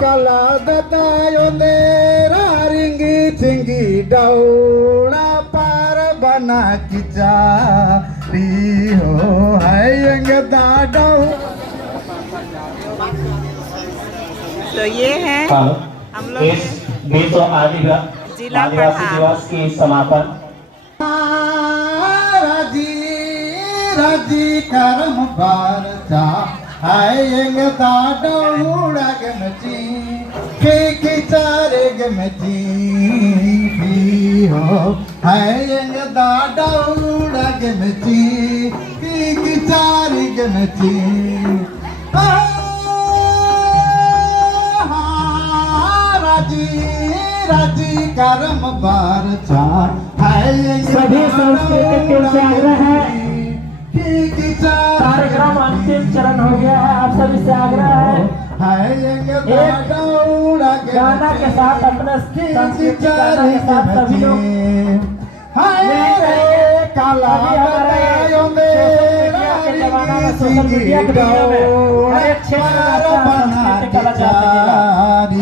kala datayonde raringi tinggi daula para bana kichari ho hayang dadau। तो ये है हम लोग इस विश्व आदिवासी दिवस की समापन। राजी राजी करम बारचा hayang dadau gमची के चारे गमची भी हो hayang dadau गमची के चारे गमची। राजी करम बारचा सभी सांस्कृतिक टीम से आग्रह है, कार्यक्रम अंतिम चरण हो गया है। आप सभी से आग्रह है एक गाना के साथ अपने सांस्कृतिक गाना के साथ सभी लोग सोशल मीडिया के दुनिया में हर एक क्षेत्र में सांस्कृतिक कलाकार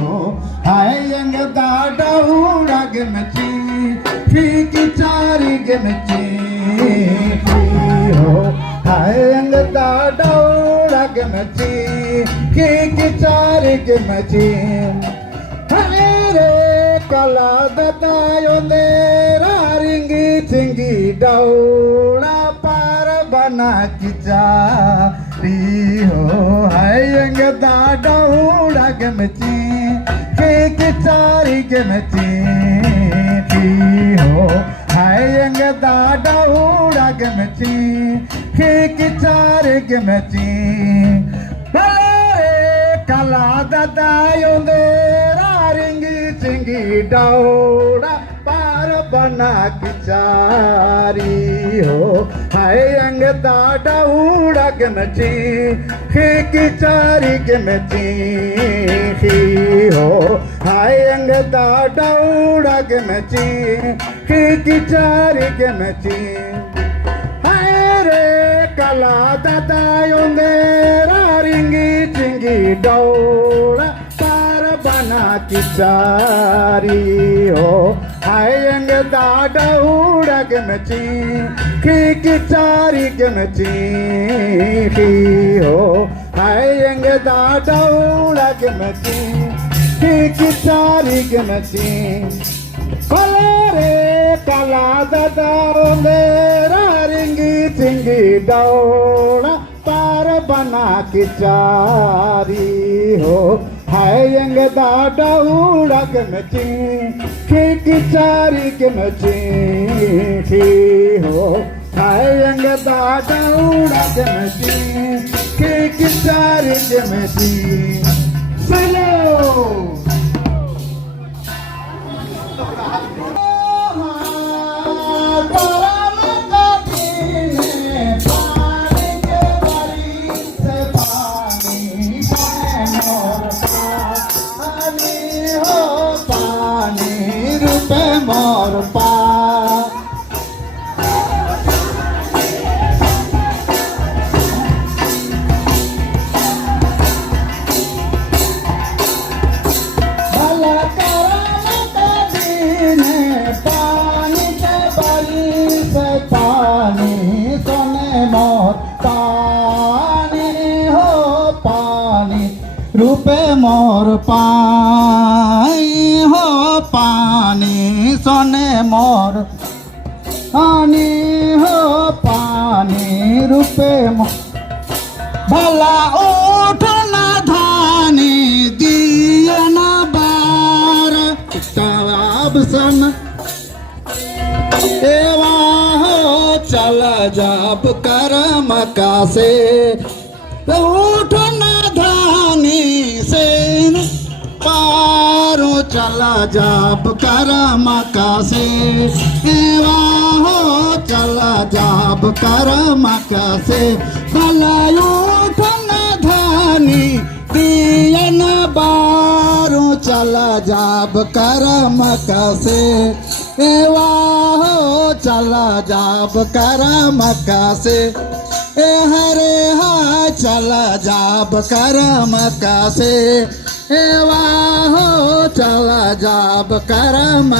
हो hayang dadau gमची की चारी गमची हो hayang dadau गमची की चारी गमची। हरे कला datayonde raringi tinggi daula para bana kichari ho hayang dadau gमची के चारी गमची हो hayang dadau गमची के चारी गमची। कला datayonde raringi tinggi daula para bana kichari ho hayang dadau gमची के चारी गमची हो hayang dadau gमची के चारी गमची। हरे कला datayonde raringi tinggi daula para bana kichari ho hayang dadau gमची के चारी गमची हो hayang dadau gमची के चारी गमची। कला datayonde raringi tinggi daula para bana kichari ho hayang dadau gमची के चारी गमची हो hayang dadau gमची के चारी गमची। चलो मोर पा भला करम दिन पानी के बली से पानी सोने मोर पानी हो पानी रूपे मोर पाई हो पानी सोने मोर पानी हो पानी रूपे मोर। भला उठ न धानी दिए न बार तब सन एवा हो चल जाब करम का से उठ न धानी से पारो चला जाब करम का से एवा हो चला जाब करम का से। भला उठ न धानी दिए न बारो चला जाब करम का से एवा हो चला जाब करम का से। ए हरे हा चला जाब करम का से एवा हो चला जाब करम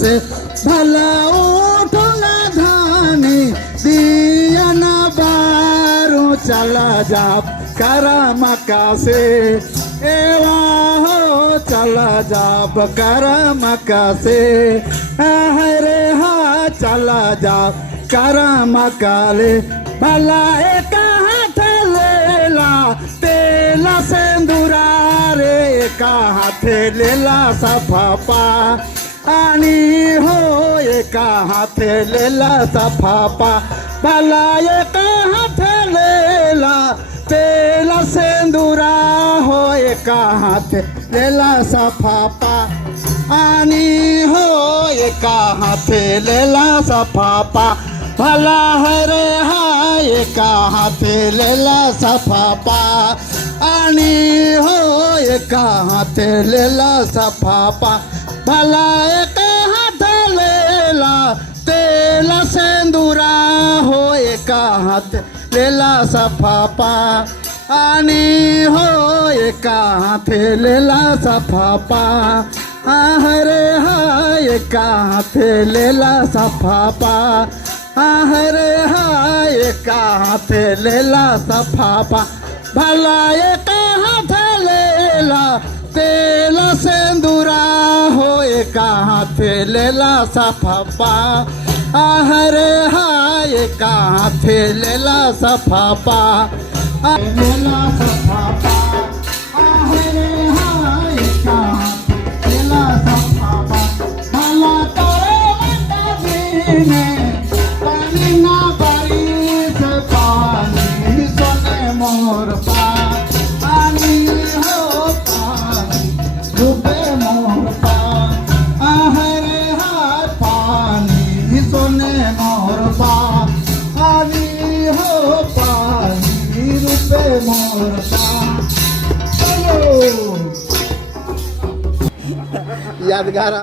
से भला उठना धानी दिया न बारू चला जाब करम से एवा हो चला जाब करम से हरे हा चला जाब करम काले भला एक हाथ लेला तेला सेंदुरा रे एक हाथ लेला सफापा आणि हो एक हाथ लेला सफापा भला एक हाथ लेला तेला सेंदुरा हो एक हाथ लेला सफापा आणि हो एक हाथ लेला सफापा भला हरे हा एक हाथ लेला सफापा आणि हो एक हाथ लेला सफापा भला एक हाथ लेला तेला सेंदुरा हो एक हाथ लेला सफापा आणि हो एक हाथ लेला सफापा हरे हा एक हाथ लेला सफापा हरे हा एक हाथ लेला सफापा भला एक हाथ लेला तेला सेंदुरा हो एक हाथ लेला सफापा हरे हा एक हाथ लेला सफापा लेला सफापा हरे हा एक हाथ लेला सफापा भला तारे बंदा दीने पानी ना बारिश पानी सोने मोर पानी हो पानी डूबे मोर हरे हाथ पानी सोने मोर पानी हो पानी डूबे मोर चलो यादगार